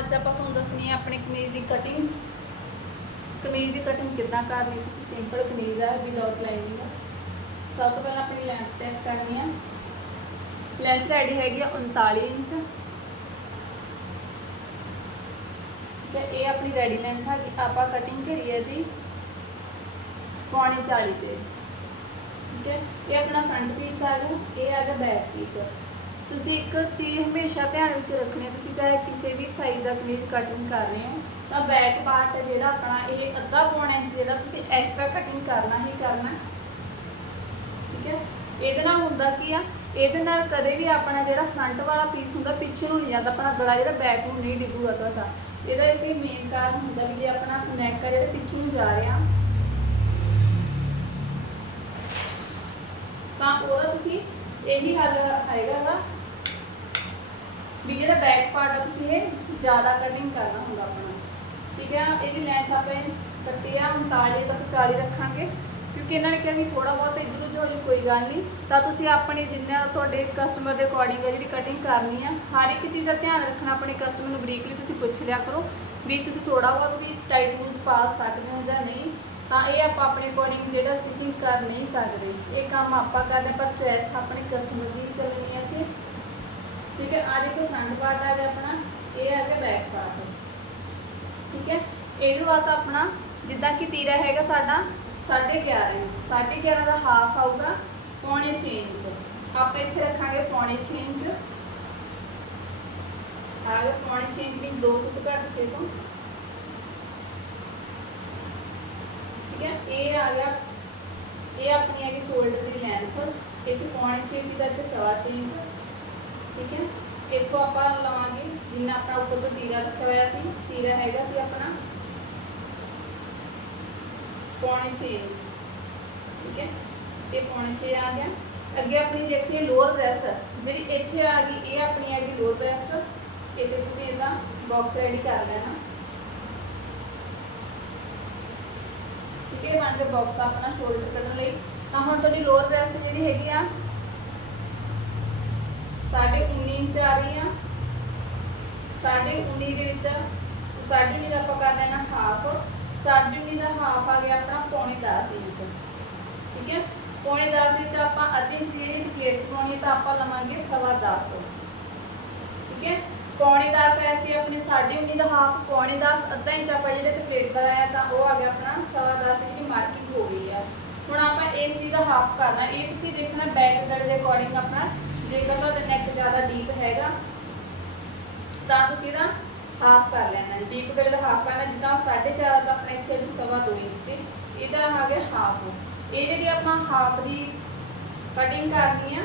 ਅੱਜ ਆਪਾਂ ਤੁਹਾਨੂੰ ਦੱਸਣੀ ਹੈ ਆਪਣੀ ਕਮੀਜ਼ ਦੀ ਕਟਿੰਗ ਕਮੀਜ਼ ਦੀ ਕਟਿੰਗ ਕਿੱਦਾਂ ਕਰਨੀ ਤੁਸੀਂ ਸਿੰਪਲ ਕਮੀਜ਼ ਹੈ ਵਿਦਆਊਟ ਲਾਈਨਿੰਗ ਸਭ ਤੋਂ ਪਹਿਲਾਂ ਆਪਣੀ ਲੈਂਥ ਸੈੱਟ ਕਰਨੀ ਹੈ। ਲੈਂਥ ਰੈਡੀ ਹੈਗੀ ਆ 39 ਇੰਚ। ਠੀਕ ਹੈ, ਇਹ ਆਪਣੀ ਰੈਡੀ ਲੈਂਥ ਹੈ ਆਪਾਂ ਕਟਿੰਗ ਕਰੀ ਹੈ ਇਹਦੀ ਪੌਣੇ 40 ਤੇ। ਠੀਕ ਹੈ, ਇਹ ਆਪਣਾ ਫਰੰਟ ਪੀਸ ਆ ਗਿਆ ਇਹ ਆ ਗਿਆ ਬੈਕ ਪੀਸ ਤੁਸੀਂ ਇੱਕ ਚੀਜ਼ ਹਮੇਸ਼ਾ ਧਿਆਨ ਵਿੱਚ ਰੱਖਣੀ ਹੈ। ਤੁਸੀਂ ਚਾਹੇ ਕਿਸੇ ਵੀ ਸਾਈਜ਼ ਦਾ ਕਮੀਜ਼ ਕਟਿੰਗ ਕਰ ਰਹੇ ਹੋ, ਤਾਂ ਬੈਕ ਪਾਰਟ ਹੈ ਜਿਹੜਾ ਆਪਣਾ ਇਹ ਅੱਧਾ ਪੌਣਾ ਇੰਚ ਜਿਹੜਾ ਤੁਸੀਂ ਐਕਸਟਰਾ ਕਟਿੰਗ ਕਰਨਾ ਹੀ ਕਰਨਾ। ਠੀਕ ਹੈ? ਇਹਦੇ ਨਾਲ ਹੁੰਦਾ ਕੀ ਆ? ਇਹਦੇ ਨਾਲ ਕਦੇ ਵੀ ਆਪਣਾ ਜਿਹੜਾ ਫਰੰਟ ਵਾਲਾ ਪੀਸ ਹੁੰਦਾ, ਪਿੱਛੇ ਨੂੰ ਨਹੀਂ ਜਾਂਦਾ, ਆਪਣਾ ਗਲਾ ਜਿਹੜਾ ਬੈਕ ਨੂੰ ਨਹੀਂ ਡਿੱਗੂਗਾ ਤੁਹਾਡਾ। ਇਹਦਾ ਇੱਕ ਮੇਨ ਕਾਰਨ ਹੁੰਦਾ ਵੀ ਜੇ ਆਪਣਾ ਨੈਕ ਆ ਜਿਹੜਾ ਪਿੱਛੇ ਨੂੰ ਜਾ ਰਿਹਾ, ਤਾਂ ਉਹਦਾ ਤੁਸੀਂ ਇਹੀ ਹੱਲ ਹੈਗਾ ਵਾ। ਵੀ ਜਿਹੜਾ ਬੈਕ ਪਾਰਟ ਆ, ਤੁਸੀਂ ਇਹ ਜ਼ਿਆਦਾ ਕਟਿੰਗ ਕਰਨਾ ਹੁੰਦਾ ਆਪਣਾ। ਠੀਕ ਹੈ ਇਹਦੀ ਲੈਂਥ ਆਪਾਂ ਇਹ ਕੱਟੀ ਆ 39 ਤੱਕ 40 ਰੱਖਾਂਗੇ, ਕਿਉਂਕਿ ਇਹਨਾਂ ਨੇ ਕਿਹਾ ਵੀ ਥੋੜਾ ਬਹੁਤ ਇੱਧਰ ਉੱਧਰ ਹੋ ਜਾਊ ਕੋਈ ਗੱਲ ਨਹੀਂ। ਤਾਂ ਤੁਸੀਂ ਆਪਣੇ ਜਿੰਨਾ ਤੁਹਾਡੇ ਕਸਟਮਰ ਦੇ ਅਕੋਰਡਿੰਗ ਹੈ ਜਿਹੜੀ ਕਟਿੰਗ ਕਰਨੀ ਆ, ਹਰ ਇੱਕ ਚੀਜ਼ ਦਾ ਧਿਆਨ ਰੱਖਣਾ ਆਪਣੇ ਕਸਟਮਰ ਨੂੰ ਬਰੀਕਲੀ ਤੁਸੀਂ ਪੁੱਛ ਲਿਆ ਕਰੋ ਵੀ ਤੁਸੀਂ ਥੋੜਾ ਬਹੁਤ ਵੀ ਟਾਈਟ ਲੂਜ਼ ਪਾ ਸਕਦੇ ਹੋ ਜਾਂ ਨਹੀਂ। ਤਾਂ ਇਹ ਆਪਾਂ ਆਪਣੇ ਅਕੋਰਡਿੰਗ ਜਿਹੜਾ ਸਟਿਚਿੰਗ ਕਰ ਨਹੀਂ ਸਕਦੇ। ਇਹ ਕੰਮ ਆਪਾਂ ਕਰਦੇ ਪਰ ਚੋਇਸ ਆਪਣੇ ਕਸਟਮਰ ਦੀ ਵੀ ਚੱਲਣੀ ਹੈ ਠੀਕ ਹੈ ਆ ਦੇਖੋ ਫਰੰਟ ਪਾਰਟ ਆ ਗਿਆ ਆਪਣਾ, ਇਹ ਆ ਗਿਆ ਬੈਕ ਪਾਰਟ ਠੀਕ ਹੈ ਇਹਦੇ ਬਾਅਦ ਆਪਣਾ ਜਿੱਦਾਂ ਕਿ ਤੀਰਾ ਹੈਗਾ ਸਾਡਾ 11.5 ਇੰਚ 11.5 ਦਾ ਹਾਫ ਆਊਗਾ ਪੌਣੇ 6 ਇੰਚ। ਆਪਾਂ ਇੱਥੇ ਰੱਖਾਂਗੇ ਪੌਣੇ 6 ਇੰਚ। ਆ ਗਿਆ ਪੌਣੇ 6 ਇੰਚ ਵੀ 2 ਸੁੱਤ ਘੱਟ 6 ਤੋਂ। ਠੀਕ ਹੈ, ਇਹ ਆ ਗਿਆ, ਇਹ ਆਪਣੀ ਹੈਗੀ ਸ਼ੋਲਡਰ ਦੀ ਲੈਂਥ ਇੱਥੇ ਪੌਣੇ 6 ਸੀ ਤਾਂ ਇੱਥੇ ਸਵਾ 6 ਇੰਚ। ਠੀਕ ਹੈ? ਇੱਥੋਂ ਆਪਾਂ ਲਵਾਂਗੇ ਜਿੰਨਾ ਆਪਣਾ ਉੱਪਰ ਤੋਂ ਤੀਰਾ ਰੱਖਿਆ ਹੋਇਆ ਸੀ। ਤੀਰਾ ਹੈਗਾ ਸੀ ਆਪਣਾ ਪੌਣੇ 6 ਇੰਚ। ਠੀਕ ਹੈ? ਇਹ ਪੌਣੇ 6 ਆ ਗਿਆ। ਅੱਗੇ ਆਪਣੀ ਦੇਖੀਏ ਲੋਅਰ ਬ੍ਰੈਸਟ ਜਿਹੜੀ ਇੱਥੇ ਆ ਗਈ, ਇਹ ਆਪਣੀ ਹੈਗੀ ਲੋਅਰ ਬ੍ਰੈਸਟ ਇੱਥੇ ਤੁਸੀਂ ਇਹਦਾ ਬਾਕਸ ਰੈਡੀ ਕਰ ਲੈਣਾ। ਠੀਕ ਹੈ? ਬਣ ਕੇ ਬਾਕਸ ਆਪਣਾ ਸ਼ੋਲਡਰ ਕੱਢਣ ਲਈ। ਤਾਂ ਹੁਣ ਤੁਹਾਡੀ ਲੋਅਰ ਬ੍ਰੈਸਟ ਜਿਹੜੀ ਹੈਗੀ ਆ ਸਾਢੇ 19 ਇੰਚ ਆ ਰਹੀ ਆ। ਸਾਢੇ 19 ਦੇ ਵਿੱਚ ਸਾਢੇ 19 ਦਾ ਆਪਾਂ ਕਰ ਲੈਣਾ ਹਾਫ ਸਾਢੇ 19 ਦਾ ਹਾਫ ਆ ਗਿਆ ਆਪਣਾ ਪੌਣੇ 10 ਇੰਚ। ਠੀਕ ਹੈ? ਪੌਣੇ 10 ਵਿੱਚ ਆਪਾਂ ਅੱਧੇ ਇੰਚ ਦੀ ਜਿਹੜੀ ਪਲੇਟਸ ਪਾਉਣੀ ਤਾਂ ਆਪਾਂ ਲਵਾਂਗੇ ਸਵਾ 10 ਠੀਕ ਹੈ? ਪੌਣੇ 10 ਐ ਸੀ ਆਪਣੇ ਸਾਢੇ 19 ਦਾ ਹਾਫ ਪੌਣੇ 10 ਅੱਧਾ ਇੰਚ ਆਪਾਂ ਜਿਹੜੇ ਤੇ ਪਲੇਟ ਦਾ ਲਾਇਆ ਤਾਂ ਉਹ ਆ ਗਿਆ ਆਪਣਾ ਸਵਾ 10 ਦੀ ਜਿਹੜੀ ਮਾਰਕਿੰਗ ਹੋ ਗਈ ਆ। ਹੁਣ ਆਪਾਂ ਏਸੀ ਦਾ ਹਾਫ ਕਰਨਾ। ਇਹ ਤੁਸੀਂ ਦੇਖਣਾ ਬੈਕ ਦੇ ਅਕੋਰਡਿੰਗ ਆਪਣਾ ਜੇਕਰ ਤੁਹਾਡਾ ਨੈਕ ਜ਼ਿਆਦਾ ਡੀਪ ਹੈਗਾ, ਤਾਂ ਤੁਸੀਂ ਇਹਦਾ ਹਾਫ ਕਰ ਲੈਣਾ ਡੀਪ ਗਲੇ ਦਾ ਹਾਫ ਕਰਨਾ, ਜਿੱਦਾਂ 4.5 ਦਾ ਆਪਣੇ ਇੱਥੇ ਜੀ ਸਵਾ 2 ਇੰਚ ਤੇ ਇਹਦਾ ਆ ਗਿਆ ਹਾਫ ਇਹ ਜਿਹੜੀ ਆਪਾਂ ਹਾਫ ਦੀ ਕਟਿੰਗ ਕਰਨੀ ਆ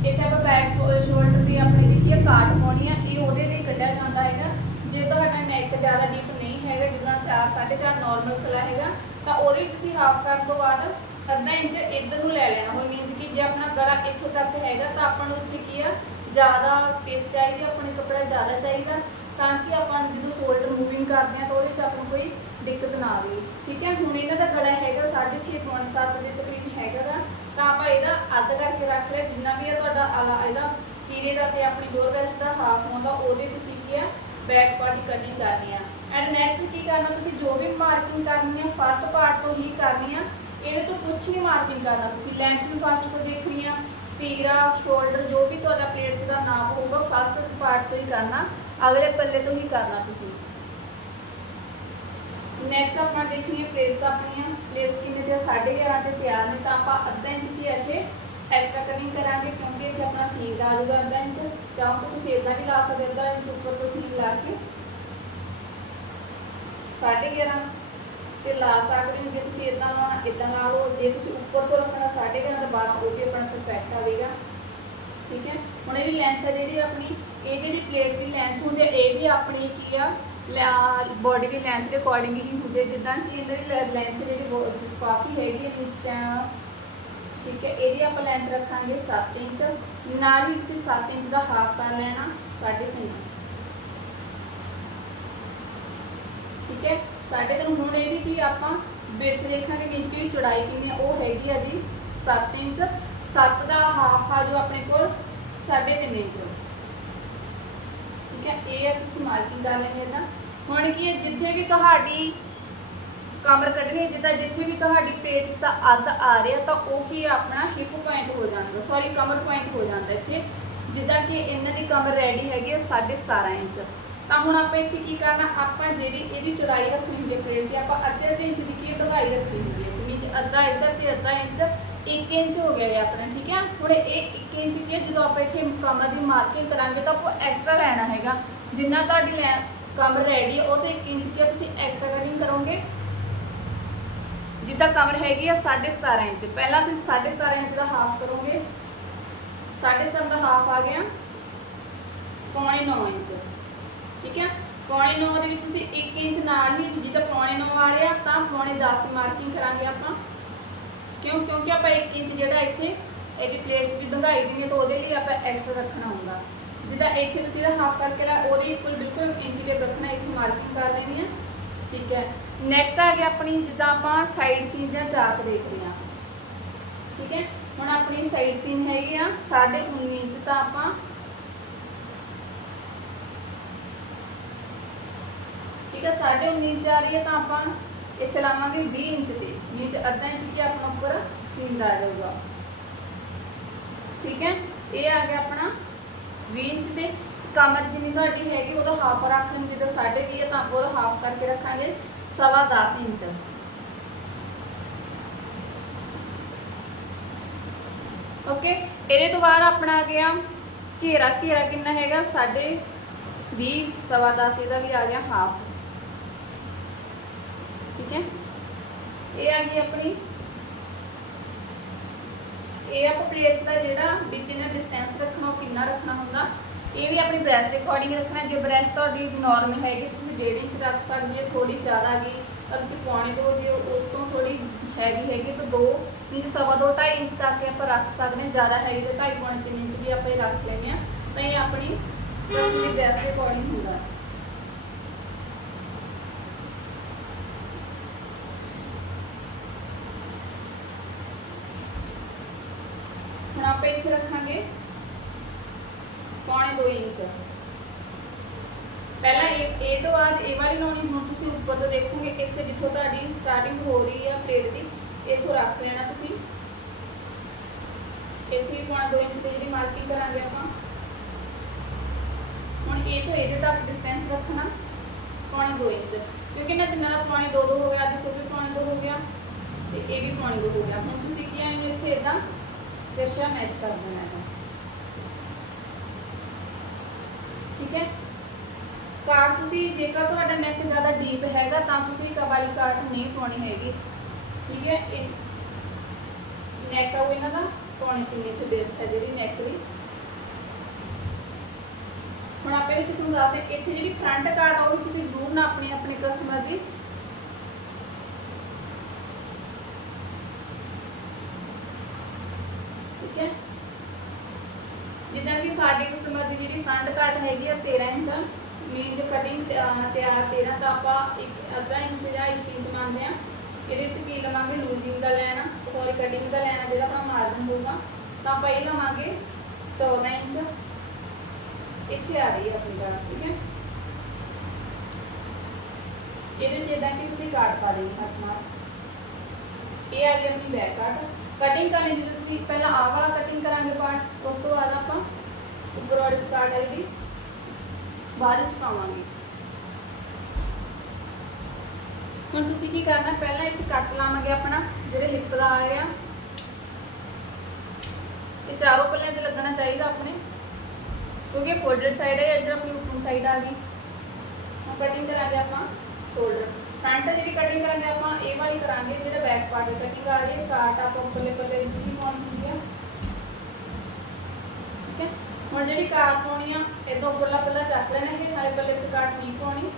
ਇੱਥੇ ਆਪਾਂ ਬੈਕ ਸ਼ੋਲਡਰ ਦੀ ਆਪਣੀ ਦੇਖੀ ਕਾਟ ਪਾਉਣੀ ਆ, ਇਹ ਉਹਦੇ ਲਈ ਕੱਢਿਆ ਜਾਂਦਾ ਹੈਗਾ। ਜੇ ਤੁਹਾਡਾ ਨੈਕ ਜ਼ਿਆਦਾ ਡੀਪ ਨਹੀਂ ਹੈਗਾ, ਜਿੱਦਾਂ 4 4.5 ਨਾਰਮਲ ਖਲਾ ਹੈਗਾ, ਤਾਂ ਉਹਦੇ ਤੁਸੀਂ ਹਾਫ ਕਰਨ ਤੋਂ ਬਾਅਦ ਅੱਧਾ ਇੰਚ ਇੱਧਰ ਨੂੰ ਲੈ ਲੈਣਾ। ਹੁਣ ਮੀਨਸ ਕਿ ਜੇ ਆਪਣਾ ਗਲਾ ਇੱਥੋਂ ਤੱਕ ਹੈਗਾ ਤਾਂ ਆਪਾਂ ਨੂੰ ਇੱਥੇ ਕੀ ਆ, ਜ਼ਿਆਦਾ ਸਪੇਸ ਚਾਹੀਦੀ ਆਪਣੇ ਕੱਪੜਾ ਜ਼ਿਆਦਾ ਚਾਹੀਦਾ ਤਾਂ ਕਿ ਆਪਾਂ ਜਦੋਂ ਸ਼ੋਲਡਰ ਮੂਵਿੰਗ ਕਰਦੇ ਆ ਤਾਂ ਉਹਦੇ 'ਚ ਆਪਾਂ ਨੂੰ ਕੋਈ ਦਿੱਕਤ ਨਾ ਆਵੇ। ਠੀਕ ਹੈ? ਹੁਣ ਇਹਨਾਂ ਦਾ ਗਲਾ ਹੈਗਾ 6.5 ਪੌਣੇ 7 ਦੇ ਤਕਰੀਬਨ ਹੈਗਾ ਗਾ। ਤਾਂ ਆਪਾਂ ਇਹਦਾ ਅੱਧ ਕਰਕੇ ਰੱਖ ਲਿਆ। ਜਿੰਨਾ ਵੀ ਆ ਤੁਹਾਡਾ ਆਲਾ, ਇਹਦਾ ਕੀਰੇ ਦਾ ਤੇ ਆਪਣੀ ਡੋਰ ਵੈਸਟ ਦਾ ਹਾਫ ਹੁੰਦਾ ਉਹਦੇ ਤੁਸੀਂ ਕੀ ਆ ਬੈਕ ਪਾਰਟ ਕਰਨੀ ਕਰਨੀ ਆ। ਐਂਡ ਨੈਕਸਟ ਕੀ ਕਰਨਾ, ਤੁਸੀਂ ਜੋ ਵੀ ਮਾਰਕਿੰਗ ਕਰਨੀ ਆ ਫਸਟ ਪਾਰਟ ਤੋਂ ਹੀ ਕਰਨੀ ਆ। ਇਹਦੇ ਤੋਂ ਕੁਝ ਨਹੀਂ ਮਾਰਕਿੰਗ ਕਰਨਾ। ਤੁਸੀਂ ਲੈਂਥ ਵੀ ਫਸਟ ਤੋਂ ਦੇਖਣੀ ਆ, ਤੀਰਾ ਸ਼ੋਲਡਰ ਜੋ ਵੀ ਤੁਹਾਡਾ ਪਲੇਟਸ ਦਾ ਨਾਪ ਹੋਊਗਾ ਫਸਟ ਪਾਰਟ ਤੋਂ ਹੀ ਕਰਨਾ, ਅਗਲੇ ਪੱਲੇ ਤੋਂ ਹੀ ਕਰਨਾ ਤੁਸੀਂ। ਨੈਕਸਟ ਆਪਾਂ ਦੇਖਣੀ ਹੈ ਪਲੇਟਸ ਆਪਣੀਆਂ। ਪਲੇਟਸ ਕਿੰਨੇ ਤੇ 11.5 ਤੇ ਤਿਆਰ ਨੇ। ਤਾਂ ਆਪਾਂ ਅੱਧਾ ਇੰਚ ਕੀ ਇੱਥੇ ਐਕਸਟਰਾ ਕਟਿੰਗ ਕਰਾਂਗੇ, ਕਿਉਂਕਿ ਇੱਥੇ ਆਪਣਾ ਸੀਮ ਲਾ ਜੂਗਾ ਅੱਧਾ ਇੰਚ। ਚਾਹੋ ਤਾਂ ਤੁਸੀਂ ਇਦਾਂ ਵੀ ਲਾ ਸਕਦੇ ਹੋ, ਅੱਧਾ ਇੰਚ ਉੱਪਰ ਤੋਂ ਸੀਮ ਲਾ ਕੇ। 11.5 ਤੇ ਲਾ ਸਕਦੇ ਹੋ, ਜੇ ਤੁਸੀਂ ਇਦਾਂ ਲਾਉਣਾ ਇਦਾਂ ਲਾ ਲਓ, ਜੇ ਤੁਸੀਂ ਉੱਪਰ ਤੋਂ ਰੱਖਣਾ 11.5 ਦਾ 12 ਉਹ ਵੀ ਆਪਣਾ ਪਰਫੈਕਟ ਆਵੇਗਾ ਠੀਕ ਹੈ? ਹੁਣ ਇਹਦੀ ਲੈਂਥ ਹੈ ਜਿਹੜੀ ਆਪਣੀ, ਇਹ ਜਿਹੜੀ ਪਲੇਟਸ ਦੀ ਲੈਂਥ ਹੁੰਦੀ ਹੈ ਇਹ ਵੀ ਆਪਣੀ ਕੀ ਆ ਬੋਡੀ ਦੀ ਲੈਂਥ ਦੇ ਅਕੋਰਡਿੰਗ ਹੀ ਹੁੰਦੀ ਹੈ ਜਿੱਦਾਂ ਕਿ ਇਹਨਾਂ ਦੀ ਲੈਂਥ ਜਿਹੜੀ ਬਹੁਤ ਕਾਫੀ ਹੈਗੀ ਹੈ ਇਸ ਟਾਈਮ ਠੀਕ ਹੈ? ਇਹਦੀ ਆਪਾਂ ਲੈਂਥ ਰੱਖਾਂਗੇ 7 ਇੰਚ। ਨਾਲ ਹੀ ਤੁਸੀਂ 7 ਇੰਚ ਦਾ ਹਾਫ ਕਰ ਲੈਣਾ 3.5 ਠੀਕ ਹੈ? ਸਾਡੇ ਤੋਂ ਹੁਣ ਇਹਦੀ ਕੀ ਆਪਾਂ ਬਿਰਥ ਦੇਖਾਂਗੇ ਕਿ ਕਿਹੜੀ ਚੌੜਾਈ ਕਿੰਨੀ ਹੈ ਉਹ ਹੈਗੀ ਆ ਜੀ 7 ਇੰਚ। 7 ਦਾ ਹਾਫ ਆ ਜੋ ਆਪਣੇ ਕੋਲ 3.5 ਇੰਚ। ਠੀਕ ਹੈ? ਇਹ ਆ ਤੁਸੀਂ ਮਾਰਕਿੰਗ ਕਰ ਲੈਣੀ ਇਦਾਂ ਹੁਣ ਕੀ ਹੈ ਜਿੱਥੇ ਵੀ ਤੁਹਾਡੀ ਕਮਰ ਕੱਢਣੀ ਹੈ, ਜਿੱਦਾਂ ਜਿੱਥੇ ਵੀ ਤੁਹਾਡੀ ਪੇਟਸ ਦਾ ਅੱਧ ਆ ਰਿਹਾ ਤਾਂ ਉਹ ਕੀ ਹੈ ਆਪਣਾ ਹਿਪ ਪੁਆਇੰਟ ਹੋ ਜਾਂਦਾ। ਸੌਰੀ ਕਮਰ ਪੁਆਇੰਟ ਹੋ ਜਾਂਦਾ ਇੱਥੇ। ਜਿੱਦਾਂ ਕਿ ਇਹਨਾਂ ਦੀ ਕਮਰ ਰੈਡੀ ਹੈਗੀ ਹੈ 17.5 ਇੰਚ। ਤਾਂ ਹੁਣ ਆਪਾਂ ਇੱਥੇ ਕੀ ਕਰਨਾ, ਆਪਾਂ ਜਿਹੜੀ ਇਹਦੀ ਚੌੜਾਈ ਰੱਖਣੀ ਹੁੰਦੀ ਹੈ ਪਲੇਟ ਦੀ, ਆਪਾਂ ਅੱਧੇ ਅੱਧੇ ਇੰਚ ਦੀ ਕੀ ਢਗਾਈ ਰੱਖਣੀ ਹੁੰਦੀ ਹੈ। ਤੇ ਅੱਧਾ ਇੱਧਰ ਤੇ ਅੱਧਾ ਇੰਚ 1 ਇੰਚ ਹੋ ਗਿਆ ਆਪਣਾ, ਠੀਕ ਹੈ? ਹੁਣ ਇਹ 1 ਇੰਚ ਕੀ ਹੈ, ਜਦੋਂ ਆਪਾਂ ਇੱਥੇ ਕਮਰ ਦੀ ਮਾਰਕਿੰਗ ਕਰਾਂਗੇ ਤਾਂ ਆਪਾਂ ਐਕਸਟਰਾ ਲੈਣਾ ਹੈਗਾ। ਜਿੰਨਾ ਤੁਹਾਡੀ ਲੈ, ਕਮਰ ਰੈਡੀ ਹੈ, ਉਹ ਤੇ 1 ਇੰਚ ਕੀ ਹੈ, ਤੁਸੀਂ ਐਕਸਟਰਾ ਕਟਿੰਗ ਕਰੋਗੇ। ਜਿੱਦਾਂ ਕਮਰ ਹੈਗੀ ਆ 17.5 ਇੰਚ, ਪਹਿਲਾਂ ਤੁਸੀਂ 17.5 ਇੰਚ ਦਾ ਹਾਫ ਕਰੋਗੇ। 7.5 ਦਾ ਹਾਫ ਆ ਗਿਆ। ਪੌਣੇ 9 ਇੰਚ। ਠੀਕ ਹੈ? ਪੌਣੇ 9 ਦੇ ਵਿੱਚ ਤੁਸੀਂ 1 ਇੰਚ ਨਾਲ ਹੀ ਜਿੱਦਾਂ ਪੌਣੇ 9 ਆ ਰਿਹਾ, ਤਾਂ ਪੌਣੇ 10 ਮਾਰਕਿੰਗ ਕਰਾਂਗੇ ਆਪਾਂ। ਕਿਉਂ? ਕਿਉਂਕਿ ਆਪਾਂ 1 ਇੰਚ ਜਿਹੜਾ ਇੱਥੇ, ਇਹਦੀ ਪਲੇਟਸ ਦੀ ਡੰਗਾਈ ਦੀ ਹੈ ਤਾਂ ਉਹਦੇ ਲਈ ਆਪਾਂ ਐਕਸਟਰਾ ਰੱਖਣਾ ਹੁੰਦਾ। ਜਿੱਦਾਂ ਇੱਥੇ ਤੁਸੀਂ ਇਹਦਾ ਹਾਫ ਕਰਕੇ ਲਾ, ਉਹਦੇ ਕੋਈ ਬਿਲਕੁਲ ਇੰਚ ਦੇ ਰੱਖਣਾ ਇੱਥੇ ਮਾਰਕਿੰਗ ਕਰ ਲੈਣੀ ਹੈ ਠੀਕ ਹੈ? ਨੈਕਸਟ ਆ ਗਿਆ ਆਪਣੀ, ਜਿੱਦਾਂ ਆਪਾਂ ਸਾਈਡ ਸੀਨ ਜਾਂ ਚਾਪ ਦੇਖਦੇ ਰਹੇ ਹਾਂ। ਠੀਕ ਹੈ? ਹੁਣ ਆਪਣੀ ਸਾਈਡ ਸੀਨ ਹੈਗੀ ਆ 19.5 ਇੰਚ ਤਾਂ ਆਪਾਂ ਠੀਕ ਹੈ 19.5 ਇੰਚ ਆ ਰਹੀ ਹੈ ਤਾਂ ਆਪਾਂ ਇੱਥੇ ਲਾਵਾਂਗੇ 20 ਇੰਚ ਤੇ ਨੀਚੇ ਅੱਧਾ ਇੰਚ ਕੀ ਆਪਣਾ ਉੱਪਰ ਸੀਨ ਆ ਜਾਊਗਾ। ਠੀਕ ਹੈ, ਇਹ ਆ ਗਿਆ ਆਪਣਾ 20 ਇੰਚ ਤੇ। ਕਮਰ ਜਿੰਨੀ ਤੁਹਾਡੀ ਹੈਗੀ ਉਹਦਾ ਹਾਫ ਰੱਖਣ, ਜਿੱਦਾਂ 20.5 ਹੈ ਤਾਂ ਆਪਾਂ ਉਹਦਾ ਹਾਫ ਕਰਕੇ ਰੱਖਾਂਗੇ ਸਵਾ 10 ਇੰਚ। ਓਕੇ ਇਹਦੇ ਤੋਂ ਬਾਅਦ ਆਪਣਾ ਆ ਗਿਆ ਘੇਰਾ। ਘੇਰਾ ਕਿੰਨਾ ਹੈਗਾ? ਸਾਡੇ 20 ਸਵਾ 10 ਇਹਦਾ ਵੀ ਆ ਗਿਆ ਹਾਫ ਠੀਕ ਹੈ ਇਹ ਆ ਗਈ ਆਪਣੀ। ਇਹ ਆਪ ਪਲੇਸ ਦਾ ਜਿਹੜਾ ਵਿੱਚ ਇਹਨਾਂ ਡਿਸਟੈਂਸ ਰੱਖਣਾ, ਉਹ ਕਿੰਨਾ ਰੱਖਣਾ ਹੁੰਦਾ। ਇਹ ਵੀ ਆਪਣੀ ਬ੍ਰੈਸ ਦੇ ਅਕੋਰਡਿੰਗ ਰੱਖਣਾ, ਜੇ ਬ੍ਰੈਸ ਤੁਹਾਡੀ ਨਾਰਮਲ ਹੈਗੀ, ਤੁਸੀਂ ਡੇਢ ਇੰਚ ਰੱਖ ਸਕਦੇ ਹੋ ਥੋੜੀ ਜ਼ਿਆਦਾ ਹੈਗੀ ਤਾਂ ਤੁਸੀਂ ਪੌਣੇ ਦੋ ਜੇ ਉਸ ਤੋਂ ਥੋੜੀ ਹੈਵੀ ਹੈਗੀ, ਤਾਂ ਦੋ ਇੰਚ, ਸਵਾ ਦੋ 2.5 ਇੰਚ ਤੱਕ ਆਪਾਂ ਰੱਖ ਸਕਦੇ ਹਾਂ। ਜ਼ਿਆਦਾ ਹੈਵੀ ਤਾਂ 2.5 ਪੌਣੇ 3 ਇੰਚ ਵੀ ਆਪਾਂ ਇਹ ਰੱਖ ਲੈਂਦੇ ਆ ਤਾਂ ਇਹ ਆਪਣੀ ਕਸਟਮਰ ਦੀ ਦੇ ਅਕੋਰਡਿੰਗ ਹੁੰਦਾ। ਹੁਣ ਆਪਾਂ ਇੱਥੇ ਰੱਖਾਂਗੇ ਪੌਣੇ 2 ਇੰਚ। ਪਹਿਲਾਂ ਇਹ ਇਹ ਤੋਂ ਬਾਅਦ ਇਹ ਵਾਲੀ ਲਾਉਣੀ, ਹੁਣ ਤੁਸੀਂ ਉੱਪਰ ਤੋਂ ਦੇਖੋਗੇ ਇੱਥੇ ਜਿੱਥੋਂ ਤੁਹਾਡੀ ਸਟਾਰਟਿੰਗ ਹੋ ਰਹੀ ਆ ਪਲੇਟ ਦੀ, ਇੱਥੋਂ ਰੱਖ ਲੈਣਾ ਤੁਸੀਂ। ਇੱਥੇ ਪੌਣੇ 2 ਇੰਚ ਤੇ ਜਿਹੜੀ ਮਾਰਕਿੰਗ ਕਰਾਂਗੇ ਆਪਾਂ। ਹੁਣ ਇਹ ਤੋਂ ਇਹਦੇ ਤੱਕ ਡਿਸਟੈਂਸ ਰੱਖਣਾ, ਪੌਣੇ 2 ਇੰਚ। ਕਿਉਂਕਿ ਇਹਨਾਂ ਤਿੰਨਾਂ ਦਾ ਪੌਣੇ 2 2 ਹੋ ਗਿਆ ਦੇਖੋ ਵੀ ਪੌਣੇ 2 ਹੋ ਗਿਆ, ਤੇ ਇਹ ਵੀ ਪੌਣੇ 2 ਹੋ ਗਿਆ। ਹੁਣ ਤੁਸੀਂ ਕੀ ਆ ਇੱਥੇ ਇਦਾਂ ਰਸ਼ਾ ਮੈਚ ਕਰ ਦੇਣਾ ਹੈ ਠੀਕ ਹੈ? ਕਾਰਡ ਤੁਸੀਂ ਜੇਕਰ ਤੁਹਾਡਾ ਨੈਕ ਜ਼ਿਆਦਾ ਡੀਪ ਹੈਗਾ ਤਾਂ ਤੁਸੀਂ ਕਵਾਲੀ ਕਾਰਡ ਨਹੀਂ ਪਾਉਣੀ ਹੈਗੀ। ਠੀਕ ਹੈ? ਇਹ ਨੈਕ ਆ ਇਹਨਾਂ ਦਾ, ਪੌਣੇ ਤਿੰਨ ਇੰਚ ਬੇਰਥ ਹੈ ਜਿਹੜੀ ਨੈਕ ਦੀ। ਹੁਣ ਆਪੇ ਵਿੱਚ ਤੁਹਾਨੂੰ ਦੱਸਦੇ, ਇੱਥੇ ਜਿਹੜੀ ਫਰੰਟ ਕਾਰਡ ਆ, ਉਹ ਤੁਸੀਂ ਜ਼ਰੂਰ ਨਾ ਆਪਣੇ ਆਪਣੇ ਕਸਟਮਰ ਦੀ ਠੀਕ ਹੈ ਜਿੱਦਾਂ ਕਿ ਸਾਡੇ ਕਸਟਮਰ ਦੀ ਕੱਟ ਹੈਗੀ ਆ 13 ਇੰਚ। ਮੀਨਜ ਕਟਿੰਗ ਤਿਆਰ 13 ਤਾਂ ਆਪਾਂ ਇੱਕ, ਅੱਧਾ ਇੰਚ ਜਾਂ 1 ਇੰਚ ਮੰਨਦੇ ਆ। ਇਹਦੇ ਵਿੱਚ ਕੀ ਲਵਾਂਗੇ? ਲੂਜ਼ਿੰਗ ਦਾ ਲੈਣਾ ਸੌਰੀ ਕਟਿੰਗ ਦਾ ਲੈਣਾ, ਜਿਹੜਾ ਆਪਣਾ ਮਾਰਜਨ ਹੋਊਗਾ। ਤਾਂ ਆਪਾਂ ਇਹ ਲਵਾਂਗੇ 14 ਇੰਚ। ਇੱਥੇ ਆ ਰਹੀ ਹੈ ਆਪਣੀ ਗੱਲ, ਠੀਕ ਹੈ? ਇਹਦੇ ਵਿੱਚ ਕਿ ਤੁਸੀਂ ਕਾਟ ਪਾ ਦੇਣੀ ਹੱਥ ਨਾਲ। ਇਹ ਆ ਗਈ ਆਪਣੀ ਬੈਕ ਕਾਟ ਕਟਿੰਗ ਕਰਨੀ ਜਦੋਂ ਤੁਸੀਂ ਪਹਿਲਾਂ ਆਹ ਵਾਲਾ ਕਟਿੰਗ ਕਰਾਂਗੇ ਪਾਰਟ ਉਸ ਤੋਂ ਬਾਅਦ ਆਪਾਂ ਉੱਪਰ ਵਾਲੀ ਸਟਾਰਟ ਹੈ ਜਿਹੜੀ, ਬਾਅਦ ਵਿੱਚ ਪਾਵਾਂਗੇ। ਹੁਣ ਤੁਸੀਂ ਕੀ ਕਰਨਾ, ਪਹਿਲਾਂ ਇੱਕ ਕੱਟ ਲਾਵਾਂਗੇ ਆਪਣਾ, ਜਿਹੜੇ ਹਿੱਪ ਦਾ ਆ ਗਿਆ। ਤੇ ਚਾਰੋਂ ਪੱਲਿਆਂ ਤੇ ਲੱਗਣਾ ਚਾਹੀਦਾ ਆਪਣੇ, ਕਿਉਂਕਿ ਫੋਲਡਰ ਸਾਈਡ ਹੈ ਇਧਰ ਆਪਣੀ ਉੱਪਰ ਸਾਈਡ ਆ ਗਈ। ਹੁਣ ਕਟਿੰਗ ਕਰਾਂਗੇ ਆਪਾਂ ਸ਼ੋਲਡਰ ਫਰੰਟ ਜਿਹੜੀ ਕਟਿੰਗ ਕਰਾਂਗੇ ਆਪਾਂ, ਇਹ ਵਾਲੀ ਕਰਾਂਗੇ, ਜਿਹੜਾ ਬੈਕ ਪਾਰਟ ਦੀ ਕਟਿੰਗ ਆ ਰਹੀ ਹੈ ਕਾਟ ਆਪਾਂ ਉੱਪਰਲੇ ਪੱਲੇ ਵਿੱਚ ਹੀ ਪਾਉਣੀ ਹੁੰਦੀ ਆ। ਠੀਕ ਹੈ ਹੁਣ ਜਿਹੜੀ ਕਾਟ ਪਾਉਣੀ ਆ ਇਦੋਂ ਉੱਪਰਲਾ ਪੱਲਾ ਚੱਕ ਲੈਣਾ ਹੈ ਨਾਲੇ ਪੱਲੇ ਵਿੱਚ ਕਾਟ ਨਹੀਂ ਪਾਉਣੀ।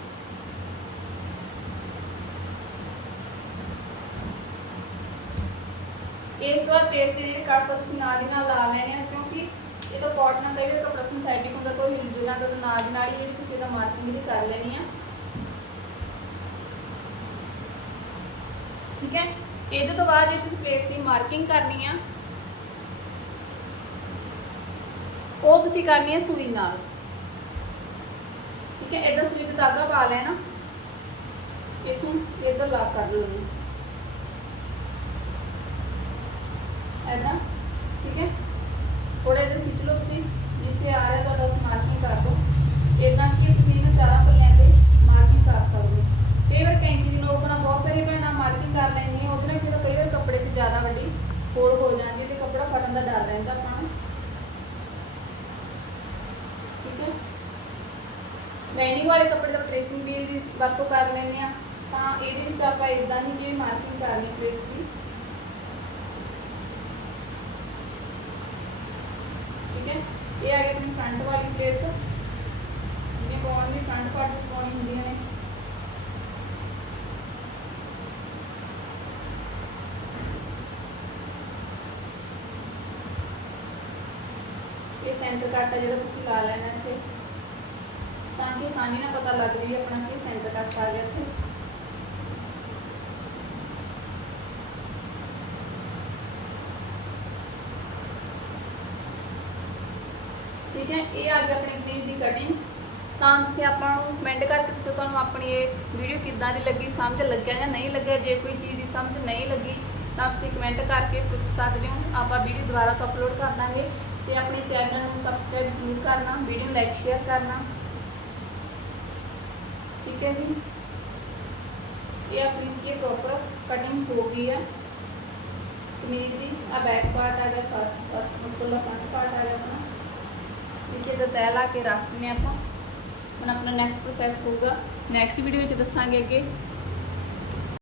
ਇਸ ਵਾਰ ਪੇਸ ਦੀ ਜਿਹੜੀ ਕੱਟ ਤੁਸੀਂ ਨਾਲ ਦੀ ਨਾਲ ਲਾ ਲੈਣੇ ਆ, ਕਿਉਂਕਿ ਇਹ ਤਾਂ ਕਾਟ ਨਾਲ ਕਈ ਵਾਰ ਸਿੰਥੈਟਿਕ ਹੁੰਦਾ, ਤਾਂ ਉਹ ਹਿਲ ਨਾਲ ਦੀ ਨਾਲ ਹੀ ਜਿਹੜੀ ਤੁਸੀਂ ਇਹਦਾ ਮਾਰਕਿੰਗ ਵੀ ਕਰ ਲੈਣੀ ਆ। ਠੀਕ ਹੈ? ਇਹਦੇ ਤੋਂ ਬਾਅਦ ਜੇ ਤੁਸੀਂ ਪਲੇਟਸ ਦੀ ਮਾਰਕਿੰਗ ਕਰਨੀ ਆ ਉਹ ਤੁਸੀਂ ਕਰਨੀ ਹੈ ਸੂਈ ਨਾਲ। ਠੀਕ ਹੈ ਇਹਦਾ ਸੂਈ 'ਚ ਧਾਗਾ ਪਾ ਲੈਣਾ। ਇਥੋਂ ਇਧਰ ਲਾਕ ਕਰ ਲਓ ਇਹਨੂੰ ਐਦਾਂ ਠੀਕ ਹੈ? ਥੋੜਾ ਇਧਰ ਖਿੱਚ ਲਓ ਤੁਸੀਂ। ਜਿੱਥੇ ਆ ਰਿਹਾ ਤੁਹਾਡਾ ਉਸ ਮਾਰਕਿੰਗ ਕਰ ਦਿਓ। ਇਦਾਂ ਕਿ ਤੁਸੀਂ ਇਹਨਾਂ ਚਾਰਾਂ ਪੱਲਿਆਂ ਤੇ ਮਾਰਕਿੰਗ ਕਰ ਸਕਦੇ ਹੋ। ਕਈ ਵਾਰ ਕੈਂਚੀ ਦੀ ਨੋਕ ਨਾਲ ਬਹੁਤ ਸਾਰੀ ਭੈਣਾਂ ਮਾਰਕਿੰਗ ਕਰ ਲੈਂਦੀਆਂ। ਉਹਦੇ ਨਾਲ ਜਦੋਂ ਕਈ ਵਾਰ ਕੱਪੜੇ 'ਚ ਜ਼ਿਆਦਾ ਵੱਡੀ ਹੋਲ ਹੋ ਜਾਂਦੀ ਹੈ ਤੇ ਕੱਪੜਾ ਫਟਣ ਦਾ ਡਰ ਰਹਿੰਦਾ ਆਪਾਂ ਨੂੰ ਠੀਕ ਹੈ ਲਾਈਨਿੰਗ ਵਾਲੇ ਕੱਪੜੇ ਦਾ ਟ੍ਰੇਸਿੰਗ ਵੀ ਦੀ ਵਰਤੋਂ ਕਰ ਲੈਂਦੇ ਆ ਤਾਂ ਇਹਦੇ ਵਿੱਚ ਆਪਾਂ ਇਦਾਂ ਹੀ ਜਿਹੜੀ ਮਾਰਕਿੰਗ ਕਰਨੀ ਟ੍ਰੇਸ ਦੀ। ਠੀਕ ਹੈ? ਇਹ ਆ ਗਈ ਆਪਣੀ ਫਰੰਟ ਵਾਲੀ ਪਲੇਟਸ ਜਿਹਨੇ ਪਾਉਣ ਦੀ ਫਰੰਟ ਪਾਰਟ ਵਿੱਚ ਪਾਉਣੀ ਹੁੰਦੀਆਂ ਨੇ। ਇਹ ਸੈਂਟਰ ਕੱਟ ਆ ਜਿਹੜਾ ਤੁਸੀਂ ਲਾ ਲੈਣਾ ਇੱਥੇ। ਤਾਂ ਆਸਾਨੀ ਨਾਲ ਪਤਾ ਲੱਗ ਰਹੀ ਹੈ ਆਪਣਾ ਕਿ ਸੈਂਟਰ ਕੱਟ ਆ ਗਿਆ ਇੱਥੇ। ਠੀਕ ਹੈ, ਇਹ ਆ ਗਿਆ ਆਪਣੀ ਪੀਸ ਦੀ ਕਟਿੰਗ ਤਾਂ ਤੁਸੀਂ ਆਪਾਂ ਨੂੰ ਕਮੈਂਟ ਕਰਕੇ ਦੱਸੋ ਤੁਹਾਨੂੰ ਆਪਣੀ ਇਹ ਵੀਡੀਓ ਕਿੱਦਾਂ ਦੀ ਲੱਗੀ, ਸਮਝ ਲੱਗਿਆ ਜਾਂ ਨਹੀਂ ਲੱਗਿਆ? ਜੇ ਕੋਈ ਚੀਜ਼ ਦੀ ਸਮਝ ਨਹੀਂ ਲੱਗੀ, ਤਾਂ ਤੁਸੀਂ ਕਮੈਂਟ ਕਰਕੇ ਪੁੱਛ ਸਕਦੇ ਹੋ। ਆਪਾਂ ਵੀਡੀਓ ਦੁਬਾਰਾ ਤੋਂ ਅਪਲੋਡ ਕਰ ਦਾਂਗੇ ਤੇ ਆਪਣੇ ਚੈਨਲ ਨੂੰ ਸਬਸਕ੍ਰਾਈਬ ਜ਼ਰੂਰ ਕਰਨਾ ਵੀਡੀਓ ਨੂੰ ਲਾਈਕ ਸ਼ੇਅਰ ਕਰਨਾ। ਠੀਕ ਹੈ ਜੀ। ਇਹ ਆਪਣੀ ਕੀ ਪ੍ਰੋਪਰ ਕਟਿੰਗ ਹੋ ਗਈ ਹੈ। ਕਮੀਜ਼ ਦੀ ਆ ਬੈਕ ਪਾਰਟ ਆ ਗਿਆ first first full front part ਆ ਗਿਆ ਆਪਣਾ। ਨੀਚੇ ਤੋਂ ਤੈ ਲਾ ਕੇ ਰੱਖਨੇ ਆਪਾਂ। ਹੁਣ ਆਪਣਾ ਨੈਕਸਟ ਪ੍ਰੋਸੈਸ ਹੋਊਗਾ। ਨੈਕਸਟ ਵੀਡੀਓ ਵਿੱਚ ਦੱਸਾਂਗੇ ਅੱਗੇ।